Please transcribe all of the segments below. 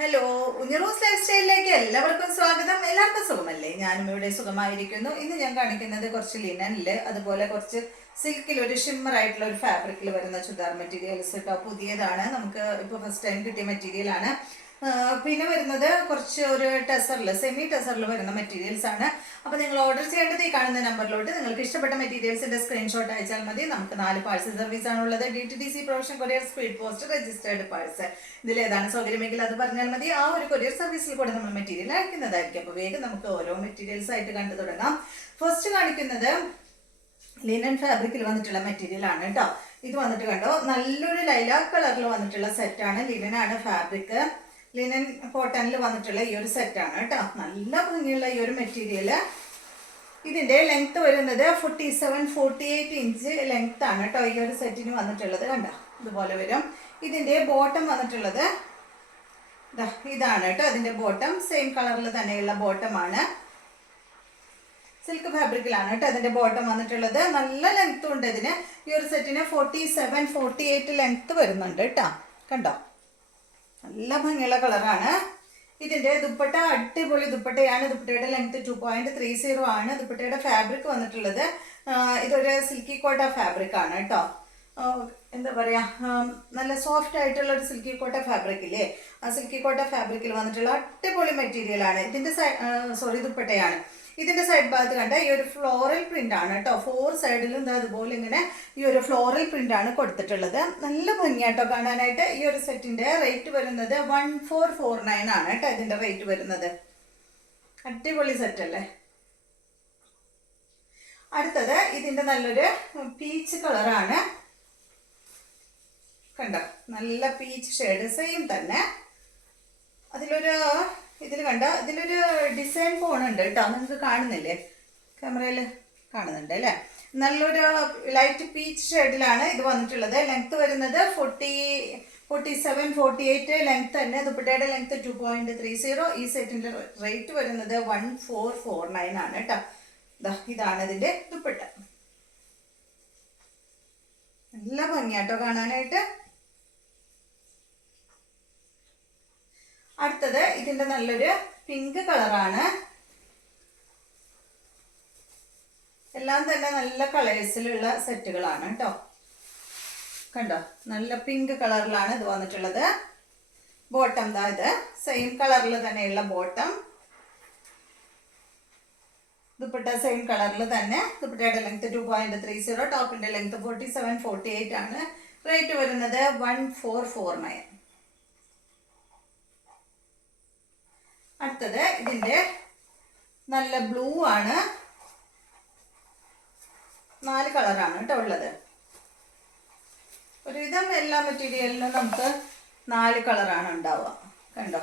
Hello, ഉഞ്ഞറൂസ് life സ്റ്റൈലിലേക്ക് എല്ലാവർക്കും സ്വാഗതം. എല്ലാവർക്കും സുഖമല്ലേ? ഞാനും ഇവിടെ സുഖമായിരിക്കുന്നു. ഇന്ന് ഞാൻ കാണിക്കുന്നത് കുറച്ച് ലിനനില്, അതുപോലെ കുറച്ച് സിൽക്കിൽ ഒരു ഷിമ്മർ ആയിട്ടുള്ള ഒരു ഫാബ്രിക്കിൽ വരുന്ന ചുരിദാർ മെറ്റീരിയൽസ് കേട്ടോ. പുതിയതാണ്, നമുക്ക് ഇപ്പോൾ ഫസ്റ്റ് ടൈം കിട്ടിയ മെറ്റീരിയൽ ആണ്. പിന്നെ വരുന്നത് കുറച്ച് ഒരു ടെസറിൽ, സെമി ടെസറിൽ വരുന്ന മെറ്റീരിയൽസ് ആണ്. അപ്പോൾ നിങ്ങൾ ഓർഡർ ചെയ്യേണ്ടത് ഈ കാണുന്ന നമ്പറിലോട്ട് നിങ്ങൾക്ക് ഇഷ്ടപ്പെട്ട മെറ്റീരിയൽസിന്റെ സ്ക്രീൻഷോട്ട് അയച്ചാൽ മതി. നമുക്ക് 4 പാഴ്സൽ സർവീസ് ആണുള്ളത്. DTDC profession courier, speed post, registered parcel. ഇതിലേതാണ് സൗകര്യമെങ്കിൽ അത് പറഞ്ഞാൽ മതി. ആ ഒരു കൊറിയർ സർവീസിൽ കൂടെ നമ്മൾ മെറ്റീരിയൽ അയക്കുന്നതായിരിക്കും. അപ്പോൾ വേഗം നമുക്ക് ഓരോ മെറ്റീരിയൽസ് ആയിട്ട് കണ്ടു തുടങ്ങാം. ഫസ്റ്റ് കാണിക്കുന്നത് ലിനൻ ഫാബ്രിക്കിൽ വന്നിട്ടുള്ള മെറ്റീരിയൽ ആണ് കേട്ടോ. ഇത് വന്നിട്ട് കണ്ടോ, നല്ലൊരു ലൈലാക്ക് കളറിൽ വന്നിട്ടുള്ള സെറ്റാണ്. ലിനനാണ് ഫാബ്രിക്. ലിനൻ കോട്ടണിൽ വന്നിട്ടുള്ള ഈ ഒരു സെറ്റാണ് കേട്ടോ. നല്ല ഭംഗിയുള്ള ഈ ഒരു മെറ്റീരിയൽ. ഇതിന്റെ ലെങ്ത് വരുന്നത് 47-48 ഇഞ്ച് ലെങ്ത് ആണ് കേട്ടോ ഈ ഒരു സെറ്റിന് വന്നിട്ടുള്ളത്. കണ്ടോ, ഇതുപോലെ വരും. ഇതിന്റെ ബോട്ടം വന്നിട്ടുള്ളത് ഇതാണ് കേട്ടോ. ഇതിന്റെ ബോട്ടം സെയിം കളറിൽ തന്നെയുള്ള ബോട്ടമാണ്. സിൽക്ക് ഫാബ്രിക്കിലാണ് കേട്ടോ അതിന്റെ ബോട്ടം വന്നിട്ടുള്ളത്. നല്ല ലെങ്ത് ഉണ്ട് ഇതിന്. ഈ ഒരു സെറ്റിന് 47-48 ലെങ്ത് വരുന്നുണ്ട് കേട്ടോ. കണ്ടോ, നല്ല ഭംഗിയുള്ള കളറാണ്. ഇതിന്റെ ദുപ്പട്ട അടിപൊളി ദുപ്പട്ടയാണ്. ദുപ്പട്ടയുടെ ലെങ്ത് 2.30 ആണ്. ദുപ്പട്ടയുടെ ഫാബ്രിക് വന്നിട്ടുള്ളത് ഇതൊരു സിൽക്കി കോട്ട ഫാബ്രിക് ആണ് കേട്ടോ. എന്താ പറയാ, നല്ല സോഫ്റ്റ് ആയിട്ടുള്ള ഒരു സിൽക്കി കോട്ട ഫാബ്രിക് ഇല്ലേ, ആ സിൽക്കി കോട്ട ഫാബ്രിക്കിൽ വന്നിട്ടുള്ള അടിപൊളി മെറ്റീരിയൽ ആണ്. ഇതിന്റെ ദുപ്പട്ടയാണ്. ഇതിന്റെ സൈഡ് ഭാഗത്ത് കണ്ട ഈ ഒരു ഫ്ലോറൽ പ്രിന്റ് ആണ് കേട്ടോ. 4 സൈഡിലും അതുപോലെ ഇങ്ങനെ ഈ ഒരു ഫ്ലോറൽ പ്രിന്റ് ആണ് കൊടുത്തിട്ടുള്ളത്. നല്ല ഭംഗിയാട്ടോ കാണാനായിട്ട്. ഈ ഒരു സെറ്റിന്റെ റേറ്റ് വരുന്നത് 1449 ആണ് കേട്ടോ ഇതിന്റെ റേറ്റ് വരുന്നത്. അടിപൊളി സെറ്റ് അല്ലേ. അടുത്തത് ഇതിന്റെ നല്ലൊരു പീച്ച് കളറാണ്. കണ്ടോ, നല്ല പീച്ച് ഷെയ്ഡ് സെയിം തന്നെ. ഇതിലൊരു ഡിസൈൻ പോണുണ്ട് കേട്ടോ. നിങ്ങൾക്ക് കാണുന്നില്ലേ, ക്യാമറയിൽ കാണുന്നുണ്ട് അല്ലേ? നല്ലൊരു ലൈറ്റ് പീച്ച് ഷെയ്ഡിലാണ് ഇത് വന്നിട്ടുള്ളത്. ലെങ്ത് വരുന്നത് 47-48 ലെങ്ത് തന്നെ. ദുപ്പട്ടയുടെ ലെങ്ത് 2.30. ഈ സെറ്റിന്റെ റേറ്റ് വരുന്നത് 1449 ആണ് കേട്ടോ. ഇതാണ് ഇതിന്റെ ദുപ്പട്ട. നല്ല ഭംഗിയാട്ടോ കാണാനായിട്ട്. അടുത്തത് ഇതിന്റെ നല്ലൊരു പിങ്ക് കളറാണ്. എല്ലാം തന്നെ നല്ല കളേഴ്സിലുള്ള സെറ്റുകളാണ് കേട്ടോ. കണ്ടോ, നല്ല പിങ്ക് കളറിലാണ് ഇത് വന്നിട്ടുള്ളത്. ബോട്ടം ഇത് സെയിം കളറിൽ തന്നെയുള്ള ബോട്ടം. ദുപ്പട്ട സെയിം കളറിൽ തന്നെ. ദുപ്പട്ടയുടെ ലെങ്ത് 2.30. ടോപ്പിന്റെ ലെങ്ത് 47-48 ആണ്. റേറ്റ് വരുന്നത് 1449. അടുത്തത് ഇതിന്റെ നല്ല ബ്ലൂ ആണ്. 4 കളറാണ് കേട്ടോ ഉള്ളത്. ഒരുവിധം എല്ലാ മെറ്റീരിയലിലും നമുക്ക് 4 കളറാണ് ഉണ്ടാവുക. കണ്ടോ,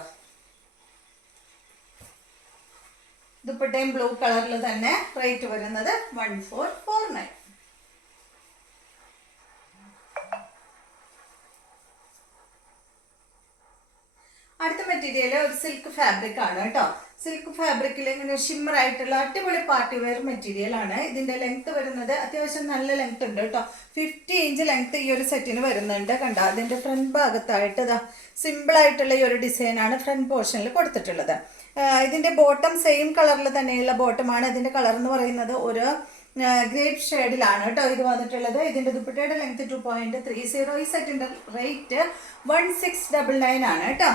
ദുപ്പട്ടയും ബ്ലൂ കളറിൽ തന്നെ. റേറ്റ് വരുന്നത് 1449. അടുത്ത മെറ്റീരിയൽ ഒരു സിൽക്ക് ഫാബ്രിക് ആണ് കേട്ടോ. സിൽക്ക് ഫാബ്രിക്കിൽ ഇങ്ങനെ ഷിമ്മർ ആയിട്ടുള്ള അടിപൊളി പാർട്ടി വെയർ മെറ്റീരിയൽ ആണ്. ഇതിന്റെ ലെങ്ത് വരുന്നത് അത്യാവശ്യം നല്ല ലെങ്ത് ഉണ്ട് കേട്ടോ. 50 ഇഞ്ച് ലെങ്ത് ഈ ഒരു സെറ്റിന് വരുന്നുണ്ട്. കണ്ടോ, അതിന്റെ ഫ്രണ്ട് ഭാഗത്തായിട്ട് സിമ്പിൾ ആയിട്ടുള്ള ഈ ഒരു ഡിസൈൻ ആണ് ഫ്രണ്ട് പോർഷനിൽ കൊടുത്തിട്ടുള്ളത്. ഇതിന്റെ ബോട്ടം സെയിം കളറിൽ തന്നെയുള്ള ബോട്ടമാണ്. ഇതിന്റെ കളർ എന്ന് പറയുന്നത് ഒരു ഗ്രേപ്പ് ഷെയ്ഡിലാണ് കേട്ടോ ഇത് വന്നിട്ടുള്ളത്. ഇതിന്റെ ദുപ്പട്ടയുടെ ലെങ്ത് 2.30. ഈ സെറ്റിന്റെ റേറ്റ് 1699 ആണ് കേട്ടോ.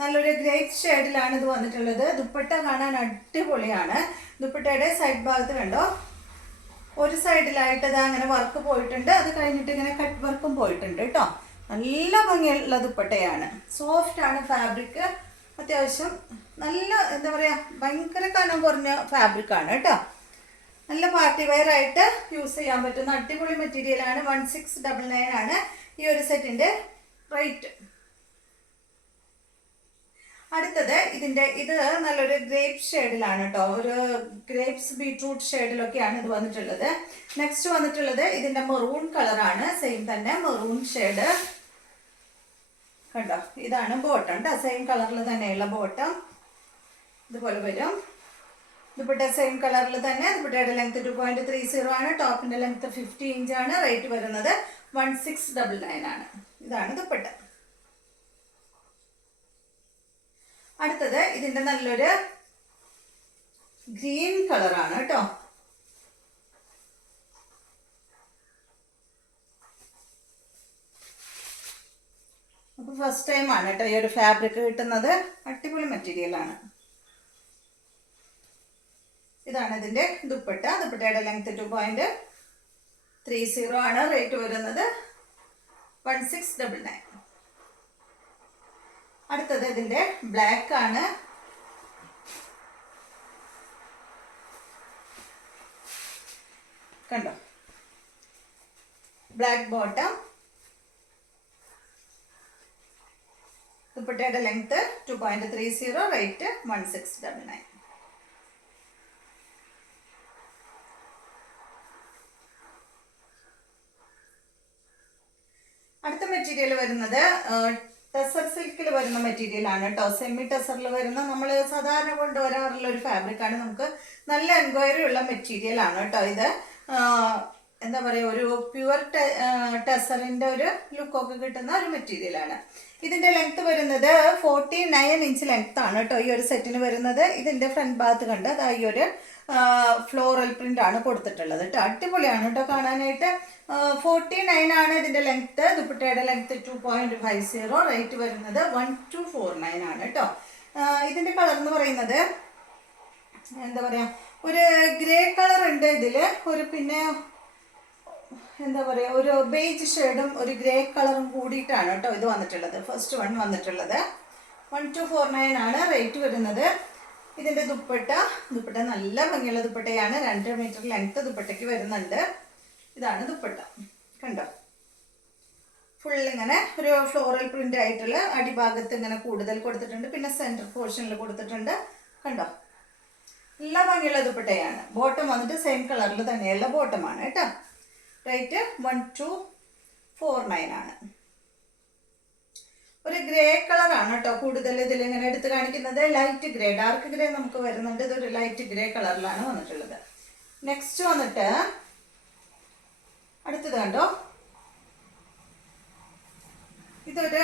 നല്ലൊരു ഗ്രേപ്പ് ഷെയ്ഡിലാണ് ഇത് വന്നിട്ടുള്ളത്. ദുപ്പട്ട കാണാൻ അടിപൊളിയാണ്. ദുപ്പട്ടയുടെ സൈഡ് ഭാഗത്ത് കണ്ടോ, ഒരു സൈഡിലായിട്ട് അത് അങ്ങനെ വർക്ക് പോയിട്ടുണ്ട്. അത് കഴിഞ്ഞിട്ട് ഇങ്ങനെ കട്ട് വർക്കും പോയിട്ടുണ്ട് കേട്ടോ. നല്ല ഭംഗിയുള്ള ദുപ്പട്ടയാണ്. സോഫ്റ്റ് ആണ് ഫാബ്രിക്. അത്യാവശ്യം നല്ല എന്താ പറയുക, ഭയങ്കര കനം കുറഞ്ഞ ഫാബ്രിക് ആണ് കേട്ടോ. നല്ല പാർട്ടി വെയർ ആയിട്ട് യൂസ് ചെയ്യാൻ പറ്റുന്ന അടിപൊളി മെറ്റീരിയലാണ്. 1699 ആണ് ഈ ഒരു സെറ്റിന്റെ റേറ്റ്. അടുത്തത് ഇത് നല്ലൊരു ഗ്രേപ്പ് ഷെയ്ഡിലാണ് കേട്ടോ. ഒരു ഗ്രേപ്സ് ബീട്രൂട്ട് ഷെയ്ഡിലൊക്കെയാണ് ഇത് വന്നിട്ടുള്ളത്. നെക്സ്റ്റ് വന്നിട്ടുള്ളത് ഇതിന്റെ മെറൂൺ കളറാണ്. സെയിം തന്നെ മെറൂൺ ഷെയ്ഡ്. കണ്ടോ, ഇതാണ് ബോട്ടം കേട്ടോ. സെയിം കളറിൽ തന്നെയുള്ള ബോട്ടം ഇതുപോലെ വരും. ദുപ്പട്ട സെയിം കളറിൽ തന്നെ. ദുപ്പട്ടയുടെ ലെങ്ത് 2.30 ആണ്. ടോപ്പിന്റെ ലെങ്ത് 50 ഇഞ്ചാണ്. റേറ്റ് വരുന്നത് 1699 ആണ്. ഇതാണ് ദുപ്പട്ട. അടുത്തത് ഇതിന്റെ നല്ലൊരു ഗ്രീൻ കളറാണ് കേട്ടോ. അപ്പൊ ഫസ്റ്റ് ടൈം ആണ് കേട്ടോ ഈ ഒരു ഫാബ്രിക് കിട്ടുന്നത്. അടിപൊളി മെറ്റീരിയലാണ്. ഇതാണ് ഇതിന്റെ ദുപ്പട്ട. ദുപ്പട്ടയുടെ ലെങ്ത് 2.30 ആണ്. റേറ്റ് വരുന്നത് 1699. അടുത്തത് ഇതിന്റെ ബ്ലാക്ക് ആണ്. കണ്ടോ, ബ്ലാക്ക് ബോട്ടം. ദുപ്പട്ടയുടെ ലെങ്ത് 2.30, റേറ്റ് 1699. അടുത്ത മെറ്റീരിയൽ വരുന്നത് ടെസർ സിൽക്കിൽ വരുന്ന മെറ്റീരിയൽ ആണ് കേട്ടോ. സെമി ടെസറിൽ വരുന്ന നമ്മൾ സാധാരണ കൊണ്ടുവരാറുള്ള ഒരു ഫാബ്രിക് ആണ്. നമുക്ക് നല്ല എൻക്വയറി ഉള്ള മെറ്റീരിയൽ ആണ് കേട്ടോ. ഇത് എന്താ പറയുക, ഒരു പ്യുവർ ടെസറിന്റെ ഒരു ലുക്കൊക്കെ കിട്ടുന്ന ഒരു മെറ്റീരിയൽ ആണ്. ഇതിന്റെ ലെങ്ത് വരുന്നത് 49 ഇഞ്ച് ലെങ്ത് ആണ് കേട്ടോ ഈ ഒരു സെറ്റിന് വരുന്നത്. ഇതിന്റെ ഫ്രണ്ട് ഭാഗത്ത് കണ്ട് അതാ ഈ ഒരു ഫ്ലോറൽ പ്രിന്റ് ആണ് കൊടുത്തിട്ടുള്ളത് കേട്ടോ. അടിപൊളിയാണ് കേട്ടോ കാണാനായിട്ട്. 49 ആണ് ഇതിന്റെ ലെങ്ത്. ദുപ്പട്ടയുടെ ലെങ്ത് 2.50, റേറ്റ് വരുന്നത് 1249 ആണ് കേട്ടോ. ഇതിന്റെ കളർ എന്ന് പറയുന്നത് എന്താ പറയാ, ഒരു ഗ്രേ കളർ ഉണ്ട് ഇതില്. ഒരു പിന്നെ എന്താ പറയാ, ഒരു ബേജ് ഷെയ്ഡും ഒരു ഗ്രേ കളറും കൂടിയിട്ടാണ് കേട്ടോ ഇത് വന്നിട്ടുള്ളത്. ഫസ്റ്റ് വൺ വന്നിട്ടുള്ളത് 1249 ആണ് റേറ്റ് വരുന്നത്. ഇതിന്റെ ദുപ്പട്ട നല്ല ഭംഗിയുള്ള ദുപ്പട്ടയാണ്. 2 മീറ്റർ ലെങ്ത് ദുപ്പട്ടയ്ക്ക് വരുന്നുണ്ട്. ഇതാണ് ദുപ്പട്ട. കണ്ടോ, ഫുൾ ഇങ്ങനെ ഒരു ഫ്ലോറൽ പ്രിന്റ് ആയിട്ടുള്ള അടിഭാഗത്ത് ഇങ്ങനെ കൂടുതൽ കൊടുത്തിട്ടുണ്ട്. പിന്നെ സെന്റർ പോർഷനിൽ കൊടുത്തിട്ടുണ്ട്. കണ്ടോ, നല്ല ഭംഗിയുള്ള ദുപ്പട്ടയാണ്. ബോട്ടം വന്നിട്ട് സെയിം കളറിൽ തന്നെയുള്ള ബോട്ടമാണ് കേട്ടോ. റേറ്റ് 1249 ആണ്. ഒരു ഗ്രേ കളറാണ് കേട്ടോ കൂടുതൽ ഇതിൽ ഇങ്ങനെ എടുത്ത് കാണിക്കുന്നത്. ലൈറ്റ് ഗ്രേ, ഡാർക്ക് ഗ്രേ നമുക്ക് വരുന്നുണ്ട്. ഇതൊരു ലൈറ്റ് ഗ്രേ കളറിലാണ് വന്നിട്ടുള്ളത്. നെക്സ്റ്റ് വന്നിട്ട് അടുത്തത് കണ്ടോ, ഇതൊരു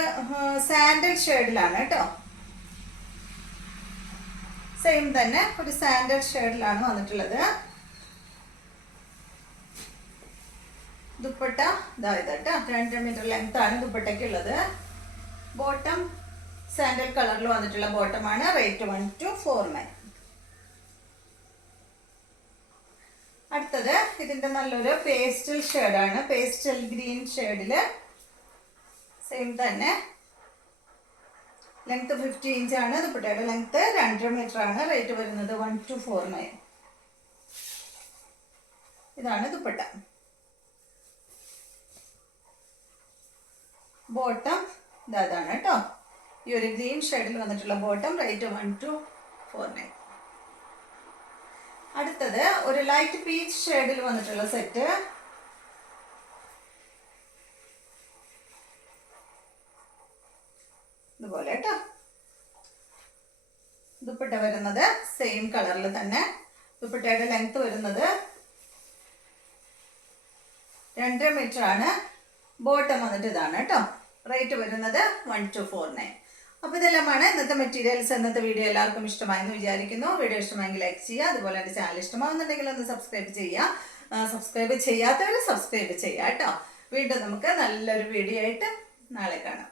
സാൻഡൽ ഷെയ്ഡിലാണ് കേട്ടോ. സെയിം തന്നെ ഒരു സാൻഡൽ ഷെയ്ഡിലാണ് വന്നിട്ടുള്ളത്. ദുപ്പട്ട ഇതായത് കേട്ടോ. 2 മീറ്റർ ലെങ്ത് ആണ് ദുപ്പട്ടയ്ക്കുള്ളത്. ബോട്ടം സാൻഡൽ കളറിൽ വന്നിട്ടുള്ള ബോട്ടമാണ്. റേറ്റ് 1249. അടുത്തത് ഇതിന്റെ നല്ലൊരു പേസ്റ്റൽ ഷെയ്ഡാണ്. പേസ്റ്റൽ ഗ്രീൻ ഷെയ്ഡില് സെയിം തന്നെ ലെങ്ത് 50 ഇഞ്ച് ആണ്. ദുപ്പട്ടയുടെ ലെങ്ത് 2 മീറ്റർ ആണ്. റേറ്റ് വരുന്നത് 1249. ഇതാണ് ദുപ്പട്ട. ബോട്ടം ഇതാണ് കേട്ടോ. ഈ ഒരു ഗ്രീൻ ഷെയ്ഡിൽ വന്നിട്ടുള്ള ബോട്ടം. റേറ്റ് 1249. അടുത്തത് ഒരു ലൈറ്റ് പീച്ച് ഷെയ്ഡിൽ വന്നിട്ടുള്ള സെറ്റ്. ഇതുപോലെ കേട്ടോ. ദുപ്പട്ട വരുന്നത് സെയിം കളറിൽ തന്നെ. ദുപ്പട്ടയുടെ ലെങ്ത് വരുന്നത് 2 മീറ്റർ ആണ്. ബോട്ടം വന്നിട്ട് ഇതാണ് കേട്ടോ. റേറ്റ് വരുന്നത് 1249. അപ്പോൾ ഇതെല്ലാമാണ് ഇന്നത്തെ മെറ്റീരിയൽസ്. ഇന്നത്തെ വീഡിയോ എല്ലാവർക്കും ഇഷ്ടമായെന്ന് വിചാരിക്കുന്നു. വീഡിയോ ഇഷ്ടമായെങ്കിൽ ലൈക്ക് ചെയ്യുക. അതുപോലെ എൻ്റെ ചാനൽ ഇഷ്ടമാകുന്നുണ്ടെങ്കിൽ ഒന്ന് സബ്സ്ക്രൈബ് ചെയ്യുക. സബ്സ്ക്രൈബ് ചെയ്യാത്തവർ സബ്സ്ക്രൈബ് ചെയ്യുക കേട്ടോ. വീണ്ടും നമുക്ക് നല്ലൊരു വീഡിയോ ആയിട്ട് നാളെ കാണാം.